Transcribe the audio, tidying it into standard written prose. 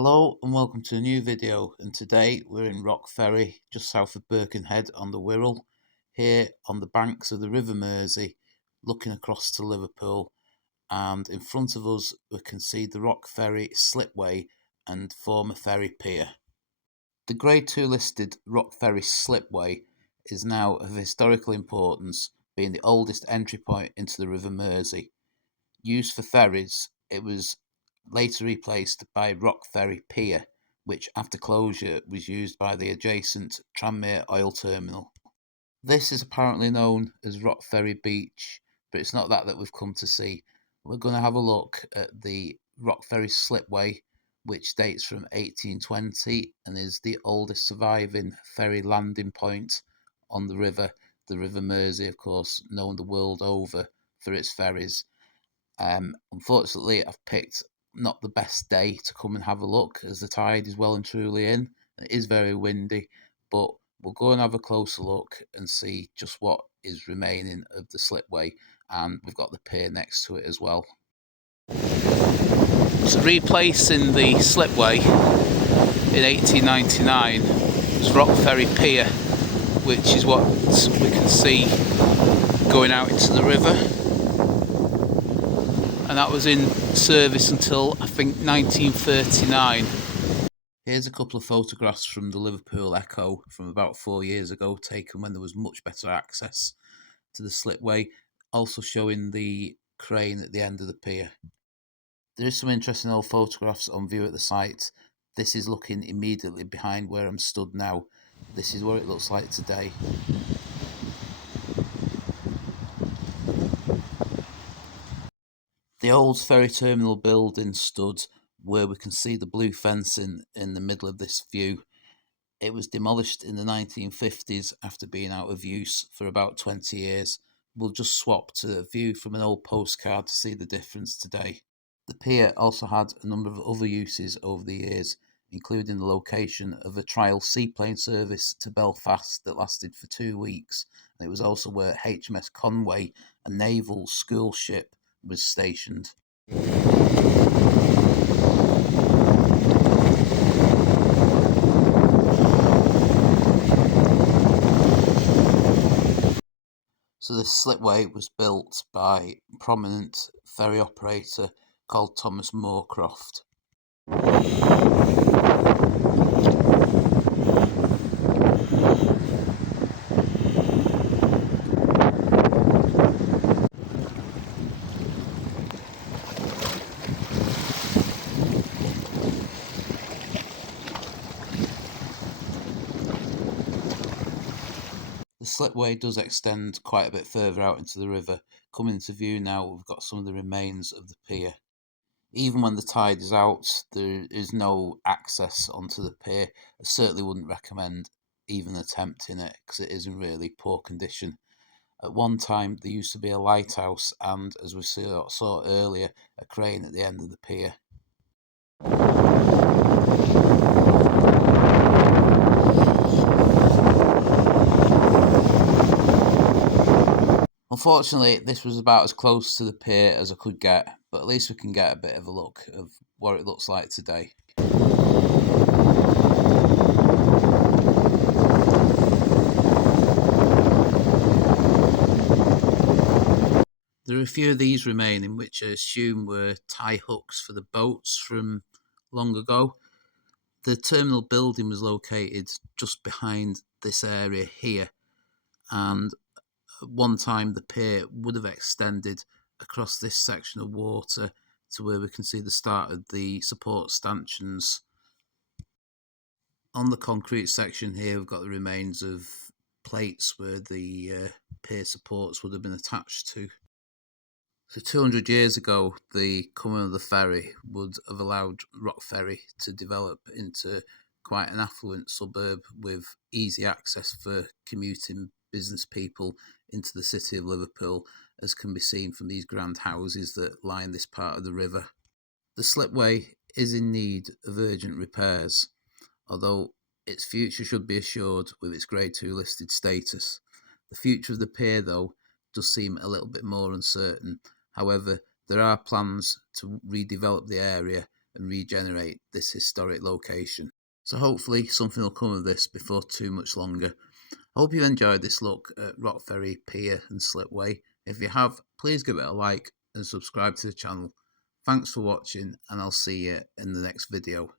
Hello and welcome to a new video, and today we're in Rock Ferry just south of Birkenhead on the Wirral, here on the banks of the River Mersey, looking across to Liverpool, and in front of us we can see the Rock Ferry Slipway and former Ferry Pier. The Grade 2 listed Rock Ferry Slipway is now of historical importance, being the oldest entry point into the River Mersey. Used for ferries, it was later replaced by Rock Ferry Pier, which after closure was used by the adjacent Tranmere oil terminal. This is apparently known as Rock Ferry Beach, but it's not that we've come to see. We're going to have a look at the Rock Ferry Slipway, which dates from 1820 and is the oldest surviving ferry landing point on the River Mersey, of course, known the world over for its ferries. Unfortunately, I've picked not the best day to come and have a look, as the tide is well and truly in. It is very windy, but we'll go and have a closer look and see just what is remaining of the slipway, and we've got the pier next to it as well. So replacing the slipway in 1899 was Rock Ferry Pier, which is what we can see going out into the river. And that was in service until I think 1939. Here's a couple of photographs from the Liverpool Echo from about 4 years ago, taken when there was much better access to the slipway, also showing the crane at the end of the pier. There is some interesting old photographs on view at the site. This is looking immediately behind where I'm stood now. This is what it looks like today. The old ferry terminal building stood where we can see the blue fencing in the middle of this view. It was demolished in the 1950s after being out of use for about 20 years. We'll just swap to a view from an old postcard to see the difference today. The pier also had a number of other uses over the years, including the location of a trial seaplane service to Belfast that lasted for 2 weeks. And it was also where HMS Conway, a naval school ship, was stationed. So the slipway was built by a prominent ferry operator called Thomas Moorcroft. The slipway does extend quite a bit further out into the river. Coming into view now, we've got some of the remains of the pier. Even when the tide is out, there is no access onto the pier. I certainly wouldn't recommend even attempting it because it is in really poor condition. At one time, there used to be a lighthouse and, as we saw earlier, a crane at the end of the pier. Unfortunately, this was about as close to the pier as I could get, but at least we can get a bit of a look of what it looks like today. There are a few of these remaining, which I assume were tie hooks for the boats from long ago. The terminal building was located just behind this area here, and at one time the pier would have extended across this section of water to where we can see the start of the support stanchions. On the concrete section here, we've got the remains of plates where the pier supports would have been attached to. So 200 years ago, the coming of the ferry would have allowed Rock Ferry to develop into quite an affluent suburb with easy access for commuting business people into the city of Liverpool, as can be seen from these grand houses that line this part of the river. The slipway is in need of urgent repairs, although its future should be assured with its Grade 2 listed status. The future of the pier, though, does seem a little bit more uncertain. However, there are plans to redevelop the area and regenerate this historic location. So hopefully something will come of this before too much longer. I hope you enjoyed this look at Rock Ferry Pier and Slipway. If you have, please give it a like and subscribe to the channel. Thanks for watching, and I'll see you in the next video.